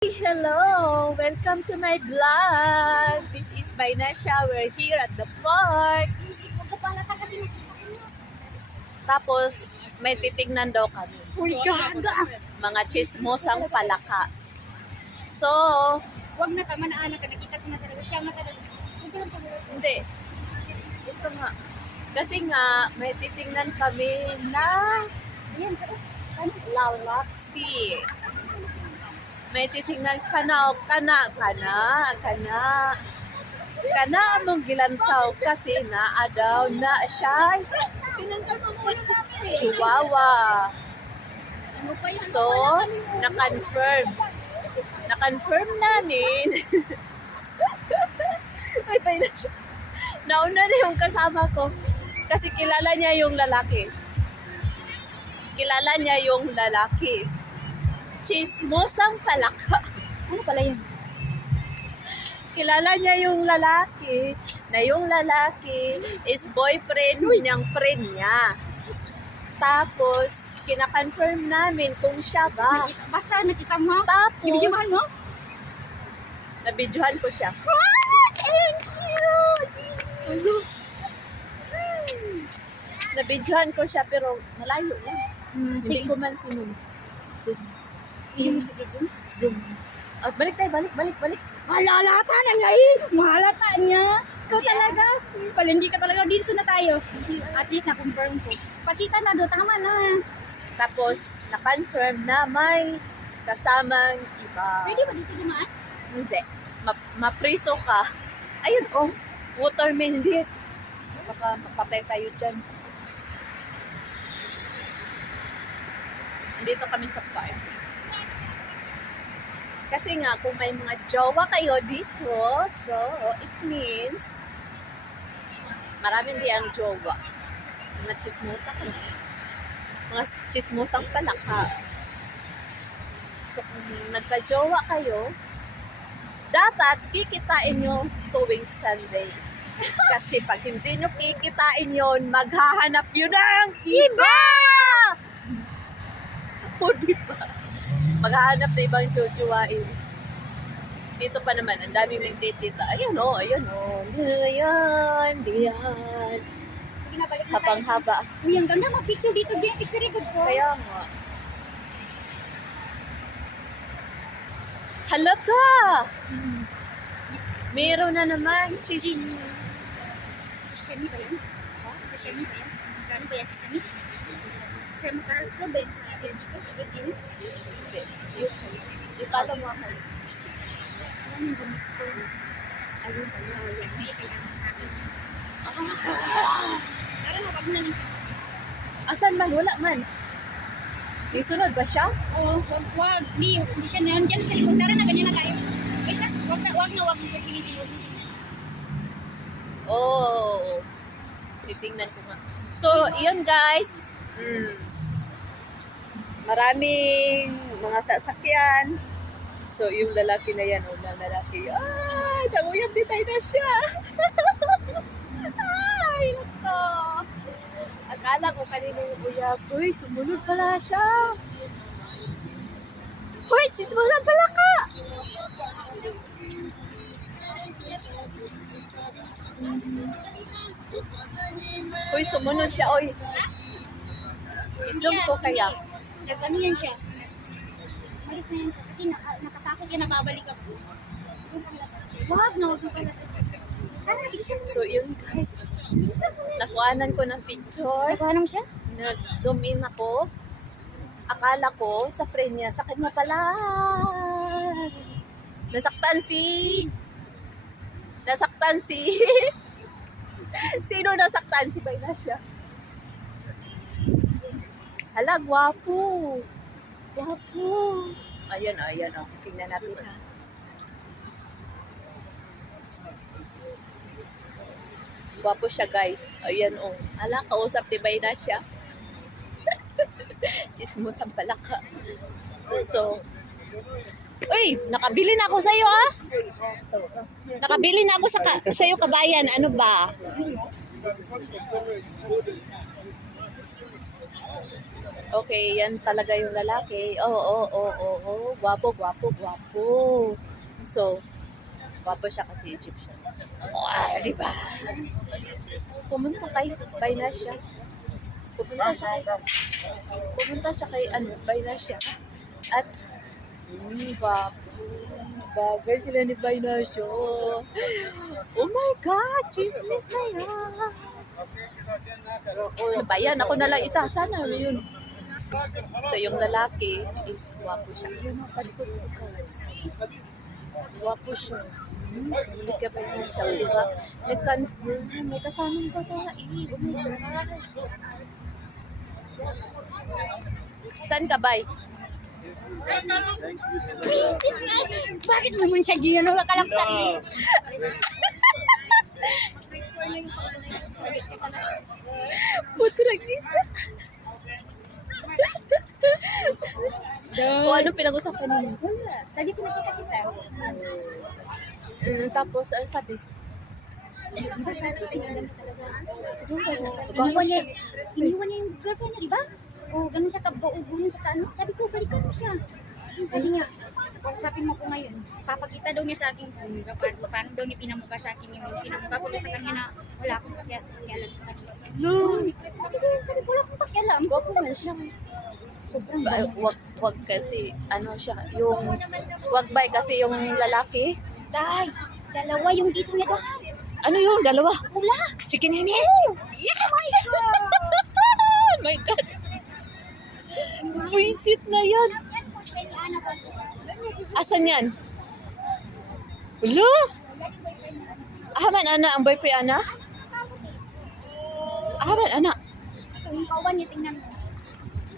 Hello! Welcome to my vlog! This is Bainasha. We're here at the park. Tapos, may titignan daw kami. Uy, gaga! Mga chismosang palaka. So, Huwag na ka, manaanak ka, nakita ko na talaga siya na talaga. Huwag ka lang talaga. hindi. Ito nga. Kasi nga, may titignan kami na Ayan, ano? lalaksi. May titignan kana among gilantaw kasi naa daw na siya chihuahua. Ano pa yan? So, na-confirm namin. Ay, pa na siya. Nauna na yung kasama ko kasi kilala niya yung lalaki. Chismosang palaka. Ano pala yan? Kilala niya yung lalaki is boyfriend niyang friend niya. Tapos, kina-confirm namin kung siya ba. Basta nakita mo? Tapos, Ibigyan mo? nabidyohan ko siya. Thank you! Nabidyohan ko siya pero malayo lang. Hindi Sige. ko man sinum. Zoom. Yung sige dun. Zoom. At balik tayo, balik. Malalata na niya eh! Mahalata niya! Ikaw talaga! Pala hindi ka talaga. Dito na tayo. At least na-confirm ko. Pakita na do, tama na. Tapos, na-confirm na may kasamang iba. Pwede ba dito dumaan? Hindi. Mapriso ka. Ayun, oh. Waterman din. Baka mapatay tayo dyan. Andito kami sa park. Kasi nga, kung may mga jowa kayo dito, so, it means, maraming di ang jowa. Mga chismosa ka. Mga chismosang palaka. So, kung nagka-jowa kayo, dapat kikitain nyo tuwing Sunday. Kasi pag hindi nyo kikitain yon, maghahanap yun ng iba! O, diba? Maghahanap na ibang jojowain. Dito pa naman, ang daming nagtitita. Ayan o. Diyan. Sige na, balik na tayo. Habang-haba. Uy, ang ganda. Mag-picture dito. Picture good ko. Kaya nga. Hala ka! Meron na naman. Shani ba yan? Sa Shani ba yan? Magkano ba yan sa Shani? Sa magkano ba yan sa dito? Hindi. Ipalo mo ako. Ano yung gamit ko? Ayun pala. Yan. May kailangan sa akin. Tara na, wag na lang siya. Asan man? Wala man. May sunod ba siya? Oo, wag. Hindi siya na. Diyan sa likod. Tara na, ganyan na tayo. Wait na. Wag na. Sige, Oh. Titingnan ko nga. So, yun guys. Maraming mga sasakyan. So, yung lalaki na yan, lalaki. Ay, nanguyab di tayo na siya. Ay, ito. Akala ko kanina yung uyab. Uy, sumunod pala siya. Uy, chismosan pala ka. Uy, sumunod siya, oy. I-zoom ko kaya. Nag-ano yan siya? Balik na yan. Kasi nakatakot yan, nababalik ako. Wag na, wag na pala. Tara, isa mo. So, yun guys. Nakuhanan ko ng picture. Nagkahanam siya? Nag-zoom in ako. Akala ko sa friend niya, sa kanya pala. Nasaktan si sino nasaktan? Si Bainasha. Hala, gwapo. Ayan. Tingnan natin ha. Gwapo siya guys. Ayan oh. Hala, kausap ni Bainasha. Chismosang palaka. So, uy, nakabili na ako sa'yo ah. Nakabili na ako sa'yo kabayan. Ano ba? Okay, yan talaga yung lalaki. Oo. Gwapo. So, gwapo siya kasi Egyptian. Di ba? Pumunta siya. Pumunta siya kay Bainasya. At, gwapo. Bagay sila ni Bainasya. Oh my God, chismis na yan. Ano ba yan? Ako na lang isa. Sana yun. So, yung lalaki is gwapo siya. Yun, sa likod ko, guys. Gwapo siya. Sulit ka ba na siya, di ba? Nag-confirm, may kasamang babae. Oh my God. Saan ka, bay? Visit nga! Bakit naman siya ginano ka lang sa sarili? Puto nag-isip. O, anong pinag-usapan niyo? Sabi ko nakita-kita. Tapos, sabi, Di ba sabi si Ganun talaga? Bakit siya? Iniwan niya yung girlfriend niya, di ba? O ganun sa kabo, o ganun sa kaano. Sabi ko, balikan mo siya. Sabi niya, kausapin mo ko ngayon. Papakita daw niya sa akin kung paano daw niya pinamukha sa akin yung pinamukha ko na sa kanya na wala akong pakialam sa kanya. no. Sige, sabi ko, wala akong pakialam. Gwapo naman siya. Sobrang Wag kasi, ano siya, wag ba kasi yung lalaki? Day, dalawa yung dito niya dahil. Ano yung dalawa? Pula. Chicken hen? Yes! Oh my God. Visit na yan. Asan yan? Ulo? Ahaman, ana, ang boyfriend, ana? Ahaman, ana? Yung kauban niya, tingnan mo.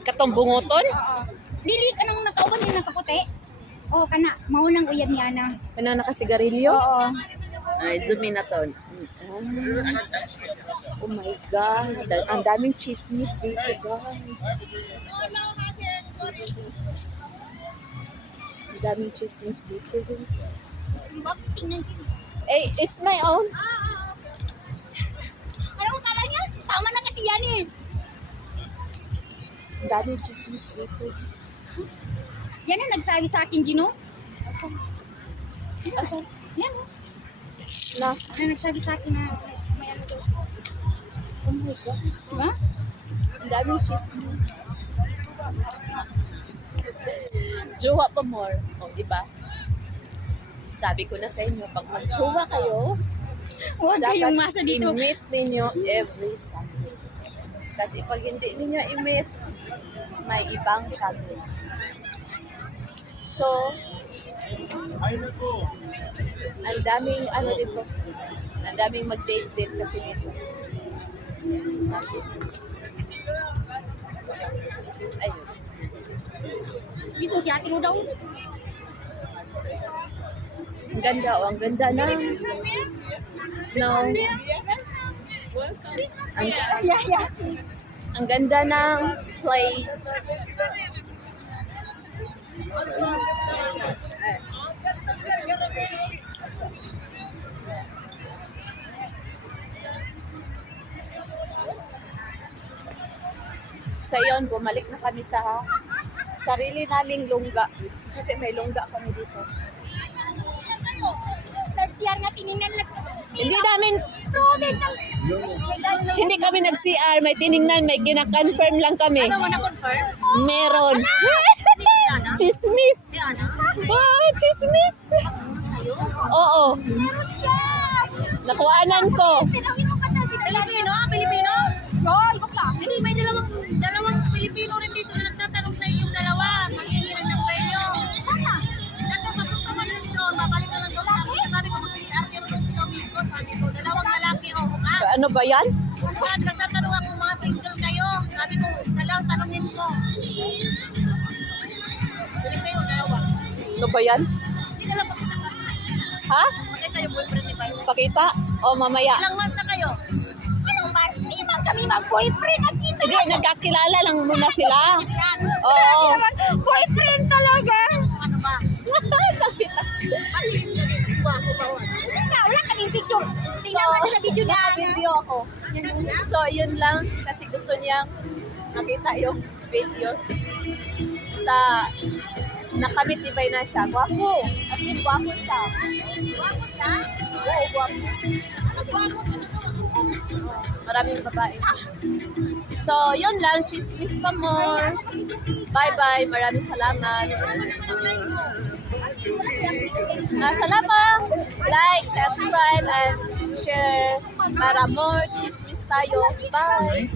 Katong bungoton? Oo. Dili ka nang nakauban niya nakaputi. Oo, kana. Maunang uyab niya na. Ano, nakasigarilyo? Oo. Ay, zoom in na to. Oh my God. Ang daming chismis dito, guys. Ang daming chismis dito. Di ba? Tingnan niyo. Hey, it's my own. Ano kala niya? Tama na kasi yan eh. Ang daming chismis dito. Yan ang nagsabi sa akin, Gino. Asan? Asan? Yan oh. Na? Ano nagsabi sa akin na may ano daw. Oh my God. Diba? Ang daming chismis. Jowa pa more. O, diba? Sabi ko na sa inyo, pag mag-jowa kayo, Huwag kayong masa dito. i-meet ninyo every Sunday. Kasi pag hindi ninyo i-meet, may ibang kami. So, ang daming ano dito, ang daming mag-date din kasi dito. Ayun. Dito si Ate Ro daw. Ang ganda, ang ganda na. No. Yeah. Ang ganda ng place. So yun, bumalik na kami sa sarili naming lungga. Kasi may lungga kami dito. Nag-CR nga tiningnan lang. Hindi namin, Promen lang. hindi kami nag-CR. May tiningnan, may kina-confirm lang kami. Ano mo na-confirm? Meron. Chismis. Wow, chismis. Oo. Meron siya. Nakuhanan ko. Tinawin mo ka na si Pilipino? Pilipino? Yoy, bakla. Hindi, may dalawang Pilipino rin dito na nagtatanong sa inyong dalawa. Mangingi rin ng bayo. Sana? Nato, papunta mo lang doon. Babalik na lang doon. Sabi ko, mag-CR pero doon si Domingo. Sabi ko, dalawang lalaki o ha? Ano ba yan? Sabi, nagtatanong ako mga single kayo. Sabi ko, isa lang tanongin mo. Pilipino, dalawa. Ano ba yan? Hindi ka lang pakita ka. Ha? Pakita yung boyfriend ni Bayo. Pakita? O mamaya? Ilang months na kayo? Ano ba? Di man kami mag-boyfriend at dito Hindi, nagkakilala lang muna sila. yan. Oo. Boyfriend talaga. Ano ba? Pakita. Patingin ka dito. Guwapo ba? Hindi nga, wala kaming picture. Tingnan mo sa video na. Naka-video ako. So, yun lang. Kasi gusto niyang nakita yung video sa nakamit ni na siya. Gwapo. As in, gwapo siya. Guwapo siya? Oo, gwapo. Nagwapo pa na Maraming babae. So, yun lang. Chismis pa more. Bye-bye. Maraming salamat. Salamat. Like, subscribe, and share para more chismis tayo. Bye!